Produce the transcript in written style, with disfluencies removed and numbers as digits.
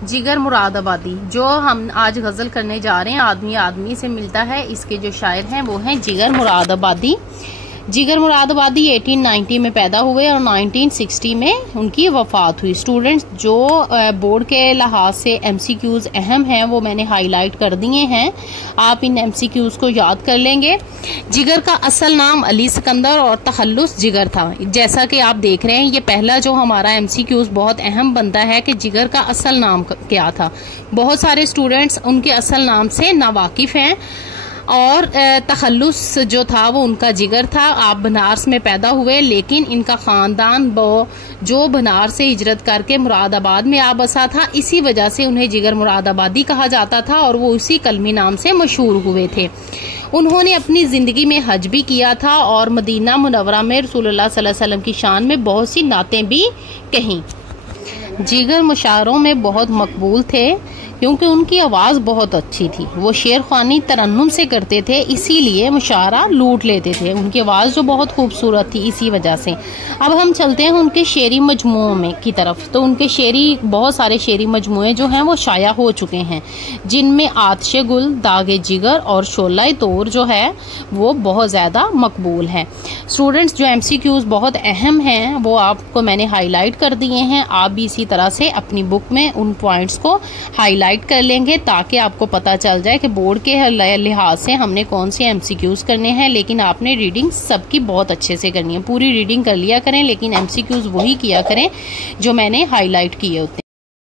जिगर मुरादाबादी। जो हम आज गजल करने जा रहे हैं, आदमी आदमी से मिलता है, इसके जो शायर हैं वो हैं जिगर मुरादाबादी। जिगर मुरादाबादी 1890 में पैदा हुए और 1960 में उनकी वफात हुई। स्टूडेंट्स, जो बोर्ड के लिहाज से एमसीक्यूज अहम हैं वो मैंने हाईलाइट कर दिए हैं, आप इन एमसीक्यूज को याद कर लेंगे। जिगर का असल नाम अली सिकंदर और तखल्लुस जिगर था। जैसा कि आप देख रहे हैं, ये पहला जो हमारा एमसीक्यूज बहुत अहम बनता है कि जिगर का असल नाम क्या था। बहुत सारे स्टूडेंट्स उनके असल नाम से नावाकिफ हैं और तखल्लुस जो था वो उनका जिगर था। आप बनारस में पैदा हुए, लेकिन इनका खानदान वो जो बनारस से हिजरत करके मुरादाबाद में आ बसा था, इसी वजह से उन्हें जिगर मुरादाबादी कहा जाता था और वो उसी कलमी नाम से मशहूर हुए थे। उन्होंने अपनी जिंदगी में हज भी किया था और मदीना मुनव्वरा में रसूलुल्लाह सल्लल्लाहु अलैहि वसल्लम की शान में बहुत सी नातें भी कहीं। जिगर मुशायरों में बहुत मकबूल थे क्योंकि उनकी आवाज़ बहुत अच्छी थी। वो शेर ख्वानी तरन्नुम से करते थे, इसीलिए मुशायरा लूट लेते थे। उनकी आवाज़ जो बहुत खूबसूरत थी, इसी वजह से। अब हम चलते हैं उनके शेरी मजमुओं में की तरफ। तो उनके बहुत सारे शेरी मजमुए जो हैं वो शाया हो चुके हैं, जिनमें आतिशे गुल, दागे जिगर और शोला तोर जो है वो बहुत ज़्यादा मकबूल है। स्टूडेंट्स, जो MCQs बहुत अहम हैं वो आपको मैंने हाईलाइट कर दिए हैं। आप भी इसी तरह से अपनी बुक में उन पॉइंट्स को हाईलाइट कर लेंगे ताकि आपको पता चल जाए कि बोर्ड के लिहाज से हमने कौन से MCQs करने हैं। लेकिन आपने रीडिंग सबकी बहुत अच्छे से करनी है, पूरी रीडिंग कर लिया करें, लेकिन MCQs वही किया करें जो मैंने हाईलाइट किए होते हैं।